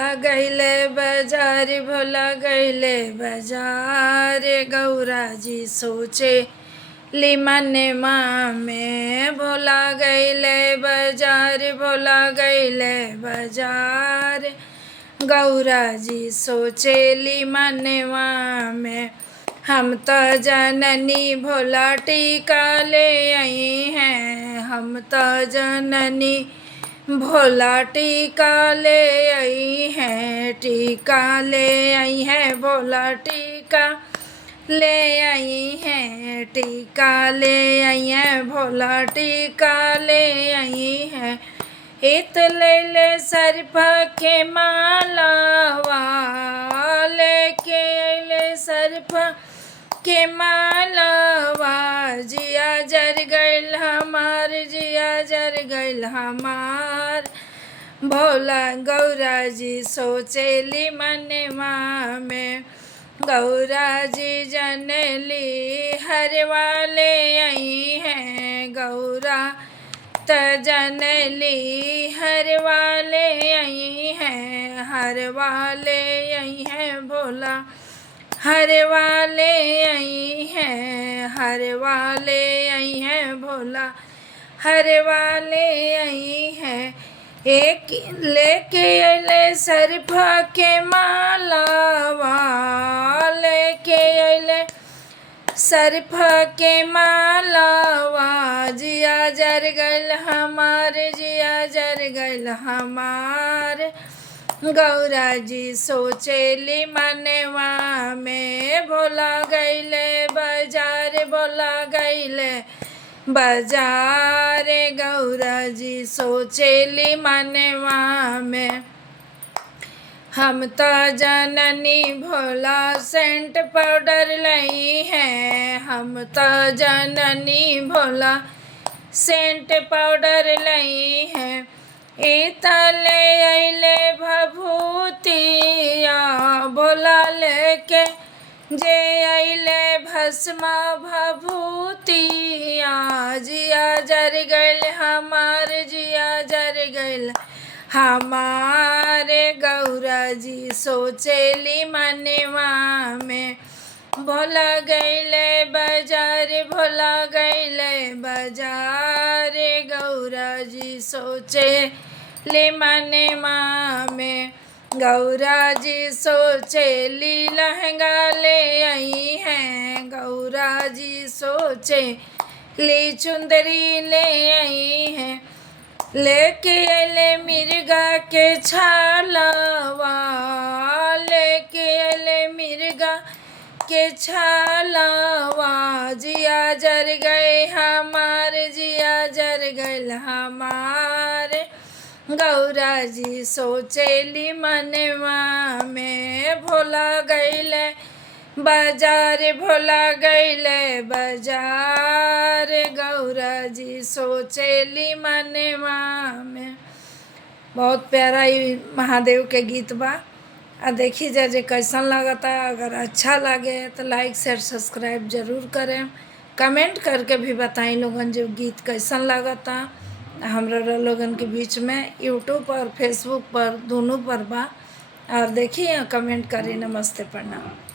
गईले बाजार भोला गईले बाजार गौरा जी सोचे लिमने माँ में भोला गईले बाजार भोला गईले बाजार गौरा जी सोचे लिमने माँ में हम तो जननी भोला टीका ले आई हैं हम तो जननी भोला टीका ले आई है टीका ले आई है भोला टीका ले आई है टीका ले आई है भोला टीका ले आई है इत ले ले सरफा के मालावा लेके ले सरफा के मालावा जिया जर गइल हमार जिया जर गइल हमार भोला गौरा जी सोचेली मनवा में गौरा जी जनली हर वाले आई हैं गौरा त जनली हर वाले आई हैं हर वाले आई हैं भोला हर वाले आई हैं हर वाले आई हैं भोला हर वाले आई हैं एक लेके अले सरफा के मालावा लेके अले सरफा के मालावा जिया जर गल हमार जिया जर गल हमार गौरा जी सोचेली मनवा में भोला गईले बाजार भोला गईले बाजार गौरा जी सोचेली मनवा में हम तो जननी भोला सेंट पाउडर लाई हैं हम तो जननी भोला सेंट पाउडर लाई हैं इतले अले भभूतिया भोला लेके जे अले भस्मा भभूतिया जिया जर गइल हमार जिया जर गइल हमारे गौरा जी सोचेली मनवा में भोला गईले बाजार भोला गईले बाजार गौरा जी सोचे ले मनवा में गौरा जी सोचे ली लहंगा ले आई हैं गौरा जी सोचे ली चुंदरी ले आई हैं लेके अले मिर्गा के छालावा लेके अले मिर्गा के छालावा जिया जर गए हमार जिया जर गइल हमार गौरा जी सोचेली मनवा में भोला गईले बाजार भोला गईले बाजार गौरा जी सोचेली मनवा में। बहुत प्यारा ही महादेव के गीत बा आ देखी जा जे कैसन लगता। अगर अच्छा लगे तो लाइक शेयर सब्सक्राइब जरूर करें कमेंट करके भी बताएं लोगन जो गीत कैसन लगता। हमरा लोगन के बीच में यूट्यूब और फेसबुक पर दोनों पर बा और देखिए कमेंट करें। नमस्ते प्रणाम।